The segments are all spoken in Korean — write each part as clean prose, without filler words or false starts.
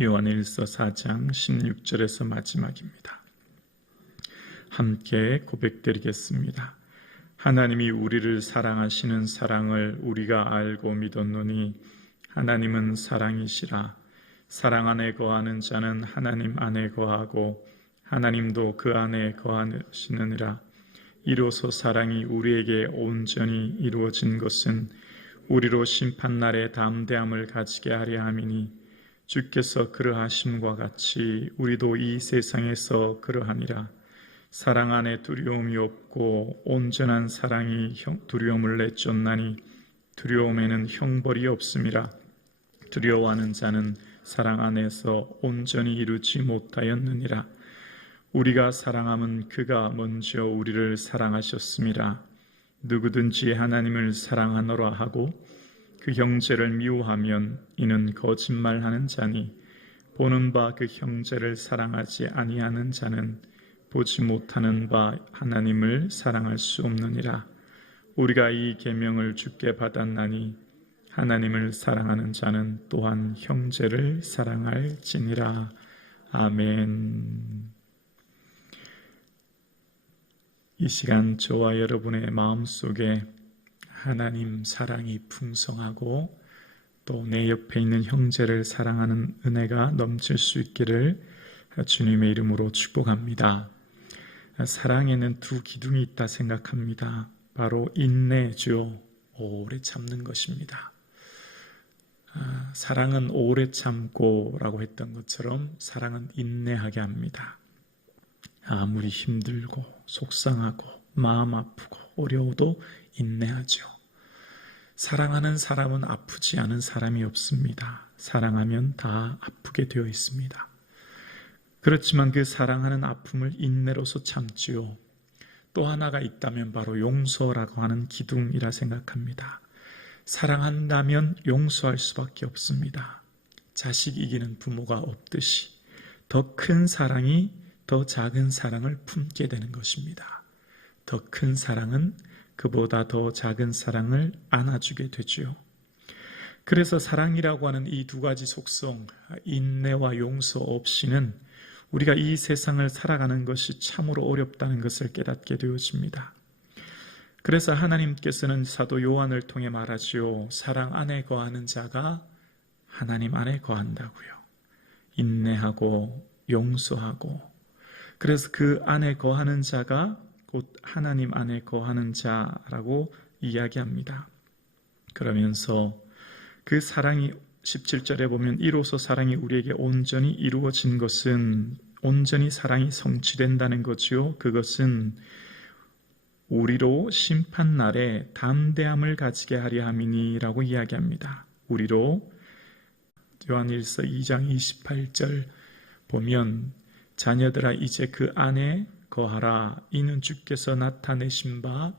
요한일서 4장 16절에서 마지막입니다. 함께 고백드리겠습니다. 하나님이 우리를 사랑하시는 사랑을 우리가 알고 믿었노니 하나님은 사랑이시라. 사랑 안에 거하는 자는 하나님 안에 거하고 하나님도 그 안에 거하시느니라. 이로써 사랑이 우리에게 온전히 이루어진 것은 우리로 심판날에 담대함을 가지게 하려 함이니 주께서 그러하심과 같이 우리도 이 세상에서 그러하니라. 사랑 안에 두려움이 없고 온전한 사랑이 두려움을 내쫓나니 두려움에는 형벌이 없음이라. 두려워하는 자는 사랑 안에서 온전히 이루지 못하였느니라. 우리가 사랑함은 그가 먼저 우리를 사랑하셨음이라. 누구든지 하나님을 사랑하노라 하고 그 형제를 미워하면 이는 거짓말하는 자니 보는 바 그 형제를 사랑하지 아니하는 자는 보지 못하는 바 하나님을 사랑할 수 없느니라. 우리가 이 계명을 주께 받았나니 하나님을 사랑하는 자는 또한 형제를 사랑할지니라. 아멘. 이 시간 저와 여러분의 마음속에 하나님 사랑이 풍성하고 또 내 옆에 있는 형제를 사랑하는 은혜가 넘칠 수 있기를 주님의 이름으로 축복합니다. 사랑에는 두 기둥이 있다 생각합니다. 바로 인내죠. 오래 참는 것입니다. 사랑은 오래 참고 라고 했던 것처럼 사랑은 인내하게 합니다. 아무리 힘들고 속상하고 마음 아프고 어려워도 인내하죠. 사랑하는 사람은 아프지 않은 사람이 없습니다. 사랑하면 다 아프게 되어 있습니다. 그렇지만 그 사랑하는 아픔을 인내로서 참지요. 또 하나가 있다면 바로 용서라고 하는 기둥이라 생각합니다. 사랑한다면 용서할 수밖에 없습니다. 자식 이기는 부모가 없듯이 더 큰 사랑이 더 작은 사랑을 품게 되는 것입니다. 더 큰 사랑은 그보다 더 작은 사랑을 안아주게 되지요. 그래서 사랑이라고 하는 이 두 가지 속성, 인내와 용서 없이는 우리가 이 세상을 살아가는 것이 참으로 어렵다는 것을 깨닫게 되어집니다. 그래서 하나님께서는 사도 요한을 통해 말하지요. 사랑 안에 거하는 자가 하나님 안에 거한다고요. 인내하고 용서하고, 그래서 그 안에 거하는 자가 곧 하나님 안에 거하는 자라고 이야기합니다. 그러면서 그 사랑이 17절에 보면 이로써 사랑이 우리에게 온전히 이루어진 것은, 온전히 사랑이 성취된다는 거지요. 그것은 우리로 심판날에 담대함을 가지게 하려 함이니라고 이야기합니다. 우리로 요한일서 2장 28절 보면 자녀들아 이제 그 안에 거하라. 이는 주께서 나타내신 바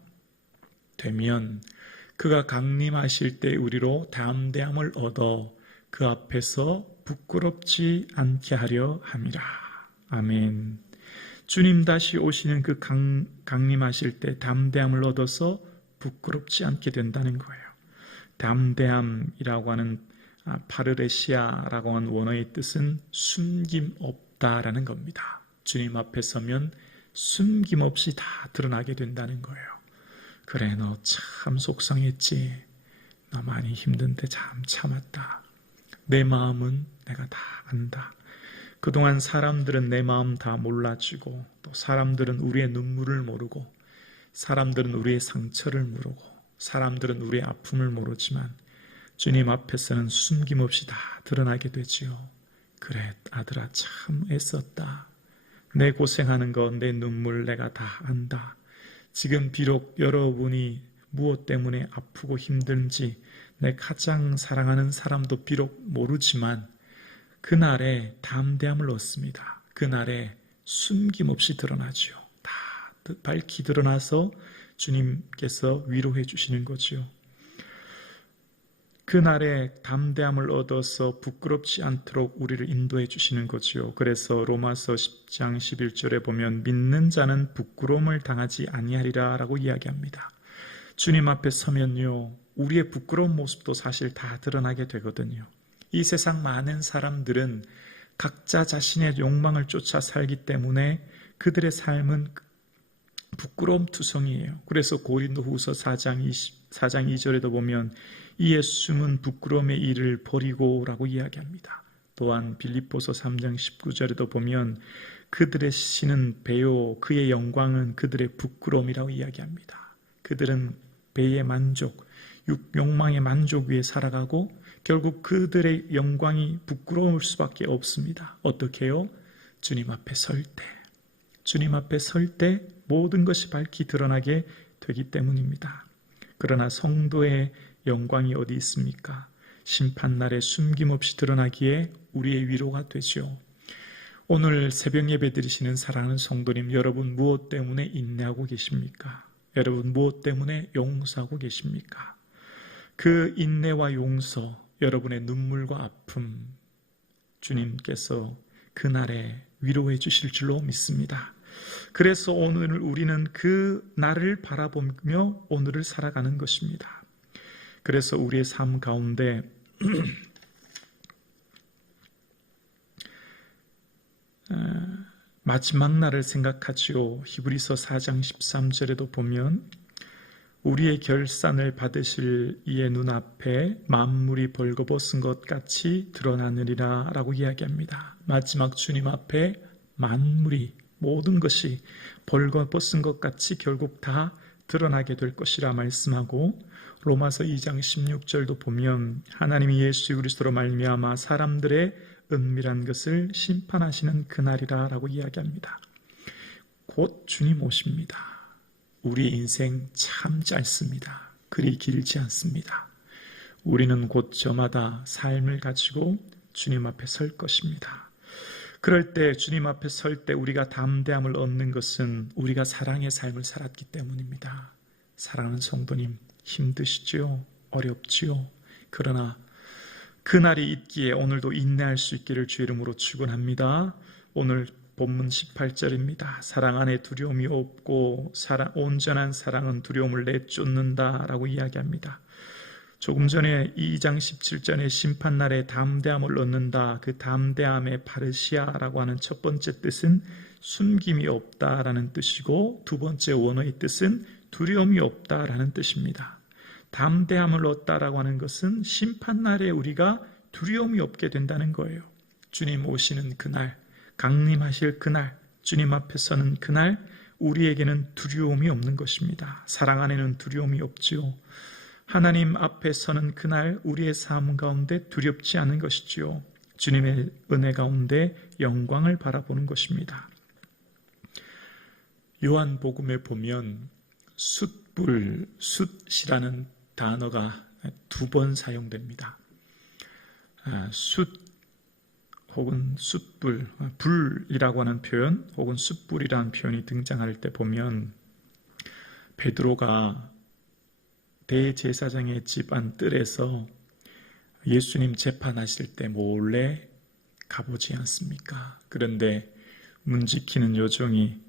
되면 그가 강림하실 때 우리로 담대함을 얻어 그 앞에서 부끄럽지 않게 하려 함이라. 아멘. 주님 다시 오시는 그 강림하실 때 담대함을 얻어서 부끄럽지 않게 된다는 거예요. 담대함이라고 하는 파르레시아라고 하는 원어의 뜻은 숨김없다라는 겁니다. 주님 앞에 서면 숨김없이 다 드러나게 된다는 거예요. 그래, 너 참 속상했지. 너 많이 힘든데 참 참았다. 내 마음은 내가 다 안다. 그동안 사람들은 내 마음 다 몰라주고, 또 사람들은 우리의 눈물을 모르고, 사람들은 우리의 상처를 모르고, 사람들은 우리의 아픔을 모르지만 주님 앞에서는 숨김없이 다 드러나게 되지요. 그래, 아들아 참 애썼다. 내 고생하는 거, 내 눈물 내가 다 안다. 지금 비록 여러분이 무엇 때문에 아프고 힘든지 내 가장 사랑하는 사람도 비록 모르지만 그날에 담대함을 얻습니다. 그날에 숨김없이 드러나지요. 다 밝히 드러나서 주님께서 위로해 주시는 거지요. 그날에 담대함을 얻어서 부끄럽지 않도록 우리를 인도해 주시는 거지요. 그래서 로마서 10장 11절에 보면 믿는 자는 부끄러움을 당하지 아니하리라 라고 이야기합니다. 주님 앞에 서면요, 우리의 부끄러운 모습도 사실 다 드러나게 되거든요. 이 세상 많은 사람들은 각자 자신의 욕망을 쫓아 살기 때문에 그들의 삶은 부끄러움 투성이에요. 그래서 고린도후서 4장 2절에도 보면 이에 숨은 부끄러움의 일을 버리고라고 이야기합니다. 또한 빌립보서 3장 19절에도 보면 그들의 신은 배요 그의 영광은 그들의 부끄러움이라고 이야기합니다. 그들은 배의 만족, 욕망의 만족 위에 살아가고 결국 그들의 영광이 부끄러울 수밖에 없습니다. 어떻게 해요? 주님 앞에 설 때, 주님 앞에 설 때 모든 것이 밝히 드러나게 되기 때문입니다. 그러나 성도의 영광이 어디 있습니까? 심판날에 숨김없이 드러나기에 우리의 위로가 되죠. 오늘 새벽 예배 드리시는 사랑하는 성도님, 여러분 무엇 때문에 인내하고 계십니까? 여러분 무엇 때문에 용서하고 계십니까? 그 인내와 용서, 여러분의 눈물과 아픔, 주님께서 그날에 위로해 주실 줄로 믿습니다. 그래서 오늘 우리는 그 날을 바라보며 오늘을 살아가는 것입니다. 그래서 우리의 삶 가운데 마지막 날을 생각하지요. 히브리서 4장 13절에도 보면 우리의 결산을 받으실 이의 눈앞에 만물이 벌거벗은 것 같이 드러나느니라 라고 이야기합니다. 마지막 주님 앞에 만물이 모든 것이 벌거벗은 것 같이 결국 다 드러나게 될 것이라 말씀하고 로마서 2장 16절도 보면 하나님이 예수 그리스도로 말미암아 사람들의 은밀한 것을 심판하시는 그날이라 라고 이야기합니다. 곧 주님 오십니다. 우리 인생 참 짧습니다. 그리 길지 않습니다. 우리는 곧 저마다 삶을 가지고 주님 앞에 설 것입니다. 그럴 때 주님 앞에 설 때 우리가 담대함을 얻는 것은 우리가 사랑의 삶을 살았기 때문입니다. 사랑하는 성도님, 힘드시지요? 어렵지요? 그러나 그날이 있기에 오늘도 인내할 수 있기를 주 이름으로 축원합니다. 오늘 본문 18절입니다. 사랑 안에 두려움이 없고 온전한 사랑은 두려움을 내쫓는다 라고 이야기합니다. 조금 전에 2장 17절에 심판날에 담대함을 얻는다. 그 담대함의 파르시아라고 하는 첫 번째 뜻은 숨김이 없다라는 뜻이고 두 번째 원어의 뜻은 두려움이 없다라는 뜻입니다. 담대함을 얻다라고 하는 것은 심판날에 우리가 두려움이 없게 된다는 거예요. 주님 오시는 그날, 강림하실 그날, 주님 앞에 서는 그날 우리에게는 두려움이 없는 것입니다. 사랑 안에는 두려움이 없지요. 하나님 앞에 서는 그날 우리의 삶 가운데 두렵지 않은 것이지요. 주님의 은혜 가운데 영광을 바라보는 것입니다. 요한복음에 보면 숯불, 숯이라는 단어가 두 번 사용됩니다. 숯 혹은 숯불, 불이라고 하는 표현 혹은 숯불이라는 표현이 등장할 때 보면 베드로가 대제사장의 집안 뜰에서 예수님 재판하실 때 몰래 가보지 않습니까? 그런데 문 지키는 요정이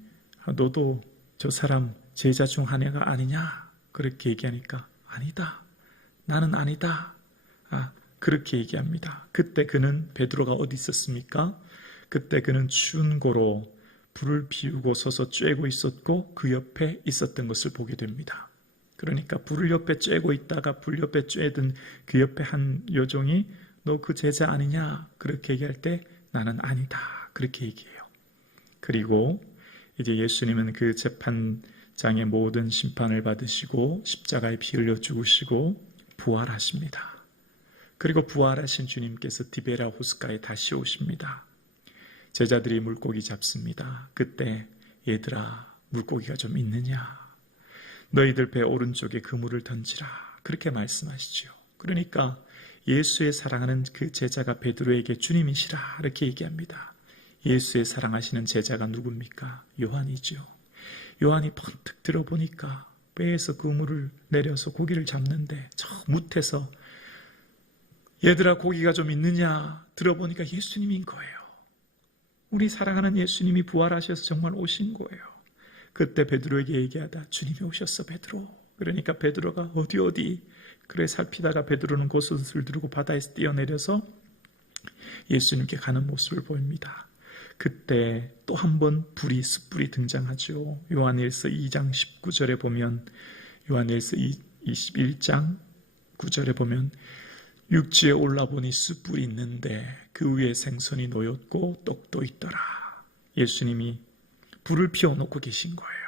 너도 저 사람 제자 중 한 애가 아니냐? 그렇게 얘기하니까 아니다. 나는 아니다. 그렇게 얘기합니다. 그때 그는 베드로가 어디 있었습니까? 그때 그는 추운 고로 불을 피우고 서서 쬐고 있었고 그 옆에 있었던 것을 보게 됩니다. 그러니까 불을 옆에 쬐고 있다가 불 옆에 쬐던 그 옆에 한 요정이 너 그 제자 아니냐? 그렇게 얘기할 때 나는 아니다. 그렇게 얘기해요. 그리고 이제 예수님은 그 재판장의 모든 심판을 받으시고 십자가에 피 흘려 죽으시고 부활하십니다. 그리고 부활하신 주님께서 디베라 호숫가에 다시 오십니다. 제자들이 물고기 잡습니다. 그때 얘들아 물고기가 좀 있느냐? 너희들 배 오른쪽에 그물을 던지라. 그렇게 말씀하시죠. 그러니까 예수의 사랑하는 그 제자가 베드로에게 주님이시라 이렇게 얘기합니다. 예수의 사랑하시는 제자가 누굽니까? 요한이죠. 요한이 번뜩 들어보니까 배에서 그물을 내려서 고기를 잡는데 저 무태서 얘들아 고기가 좀 있느냐 들어보니까 예수님인 거예요. 우리 사랑하는 예수님이 부활하셔서 정말 오신 거예요. 그때 베드로에게 얘기하다 주님이 오셨어 베드로. 그러니까 베드로가 어디 그래 살피다가 베드로는 그 솥을 들고 바다에서 뛰어내려서 예수님께 가는 모습을 보입니다. 그때 또 한 번 숯불이 등장하죠. 요한일서 2장 19절에 보면, 요한일서 21장 9절에 보면 육지에 올라보니 숯불이 있는데 그 위에 생선이 놓였고 떡도 있더라. 예수님이 불을 피워놓고 계신 거예요.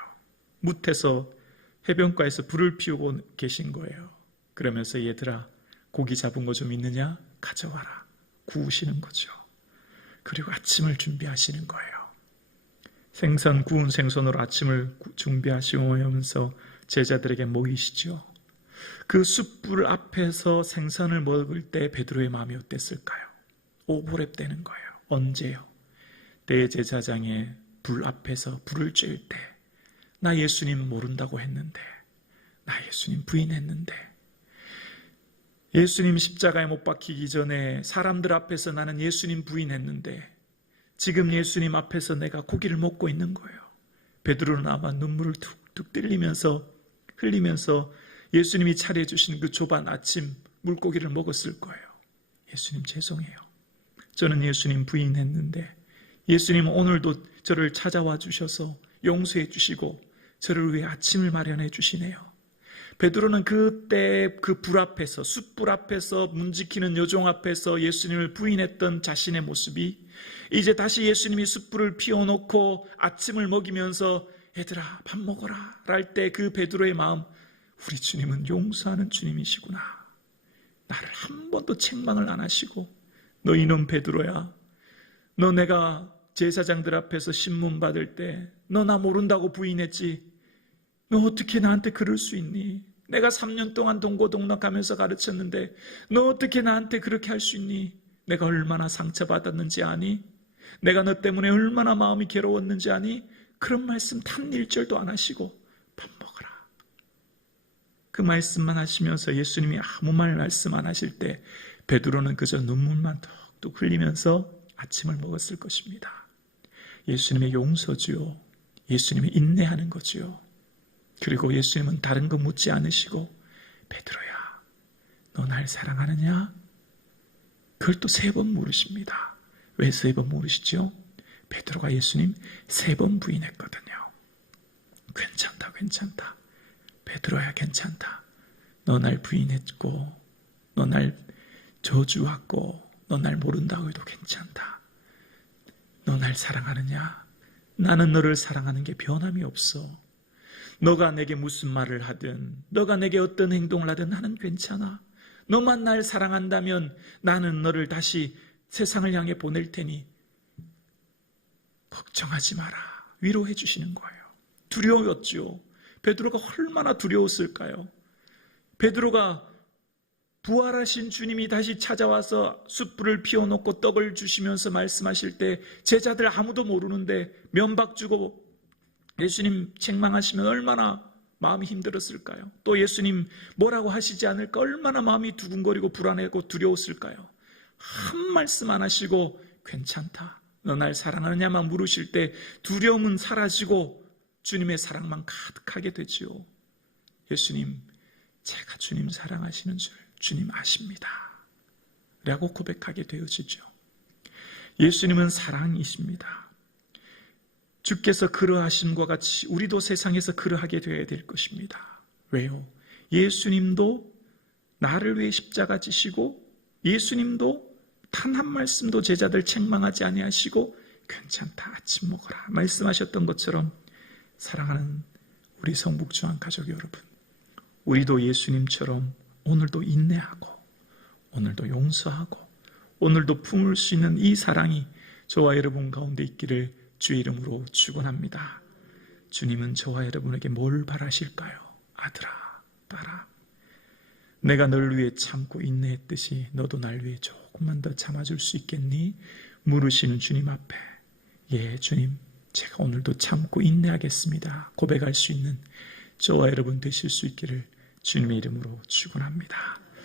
무태서 해변가에서 불을 피우고 계신 거예요. 그러면서 얘들아, 고기 잡은 거 좀 있느냐? 가져와라. 구우시는 거죠. 그리고 아침을 준비하시는 거예요. 구운 생선으로 아침을 준비하시면서 제자들에게 모이시죠. 그 숯불 앞에서 생선을 먹을 때 베드로의 마음이 어땠을까요? 오버랩되는 거예요. 언제요? 대제사장의 불 앞에서 불을 쬐일 때, 나 예수님 모른다고 했는데, 나 예수님 부인했는데, 예수님 십자가에 못 박히기 전에 사람들 앞에서 나는 예수님 부인했는데 지금 예수님 앞에서 내가 고기를 먹고 있는 거예요. 베드로는 아마 눈물을 툭툭 흘리면서 예수님이 차려주신 그 조반 아침 물고기를 먹었을 거예요. 예수님 죄송해요. 저는 예수님 부인했는데 예수님은 오늘도 저를 찾아와 주셔서 용서해 주시고 저를 위해 아침을 마련해 주시네요. 베드로는 그때 그 불 앞에서, 숯불 앞에서, 문 지키는 여종 앞에서 예수님을 부인했던 자신의 모습이 이제 다시 예수님이 숯불을 피워놓고 아침을 먹이면서 얘들아 밥 먹어라 할 때 그 베드로의 마음, 우리 주님은 용서하는 주님이시구나. 나를 한 번도 책망을 안 하시고, 너 이놈 베드로야, 너 내가 제사장들 앞에서 신문 받을 때 너 나 모른다고 부인했지. 너 어떻게 나한테 그럴 수 있니? 내가 3년 동안 동고동락하면서 가르쳤는데 너 어떻게 나한테 그렇게 할 수 있니? 내가 얼마나 상처받았는지 아니? 내가 너 때문에 얼마나 마음이 괴로웠는지 아니? 그런 말씀 단 1절도 안 하시고 밥 먹어라. 그 말씀만 하시면서 예수님이 아무 말씀 안 하실 때 베드로는 그저 눈물만 툭툭 흘리면서 아침을 먹었을 것입니다. 예수님의 용서지요. 예수님이 인내하는 거지요. 그리고 예수님은 다른 거 묻지 않으시고 베드로야, 너 날 사랑하느냐? 그걸 또 3번 물으십니다. 왜 3번 물으시죠? 베드로가 예수님 3번 부인했거든요. 괜찮다. 베드로야 괜찮다. 너 날 부인했고 너 날 저주하고 너 날 모른다고 해도 괜찮다. 너 날 사랑하느냐? 나는 너를 사랑하는 게 변함이 없어. 너가 내게 무슨 말을 하든 너가 내게 어떤 행동을 하든 나는 괜찮아. 너만 날 사랑한다면 나는 너를 다시 세상을 향해 보낼 테니 걱정하지 마라. 위로해 주시는 거예요. 두려웠지요. 베드로가 얼마나 두려웠을까요? 베드로가 부활하신 주님이 다시 찾아와서 숯불을 피워놓고 떡을 주시면서 말씀하실 때 제자들 아무도 모르는데 면박 주고 예수님 책망하시면 얼마나 마음이 힘들었을까요? 또 예수님 뭐라고 하시지 않을까 얼마나 마음이 두근거리고 불안하고 두려웠을까요? 한 말씀 안 하시고 괜찮다. 너 날 사랑하느냐만 물으실 때 두려움은 사라지고 주님의 사랑만 가득하게 되지요. 예수님, 제가 주님 사랑하시는 줄 주님 아십니다. 라고 고백하게 되어지죠. 예수님은 사랑이십니다. 주께서 그러하심과 같이 우리도 세상에서 그러하게 되어야 될 것입니다. 왜요? 예수님도 나를 위해 십자가 지시고 예수님도 단 한 말씀도 제자들 책망하지 아니하시고 괜찮다 아침 먹어라 말씀하셨던 것처럼 사랑하는 우리 성북주안 가족 여러분, 우리도 예수님처럼 오늘도 인내하고 오늘도 용서하고 오늘도 품을 수 있는 이 사랑이 저와 여러분 가운데 있기를 주의 이름으로 축원합니다. 주님은 저와 여러분에게 뭘 바라실까요? 아들아, 딸아, 내가 너를 위해 참고 인내했듯이 너도 날 위해 조금만 더 참아줄 수 있겠니? 물으시는 주님 앞에 예 주님, 제가 오늘도 참고 인내하겠습니다 고백할 수 있는 저와 여러분 되실 수 있기를 주님의 이름으로 축원합니다.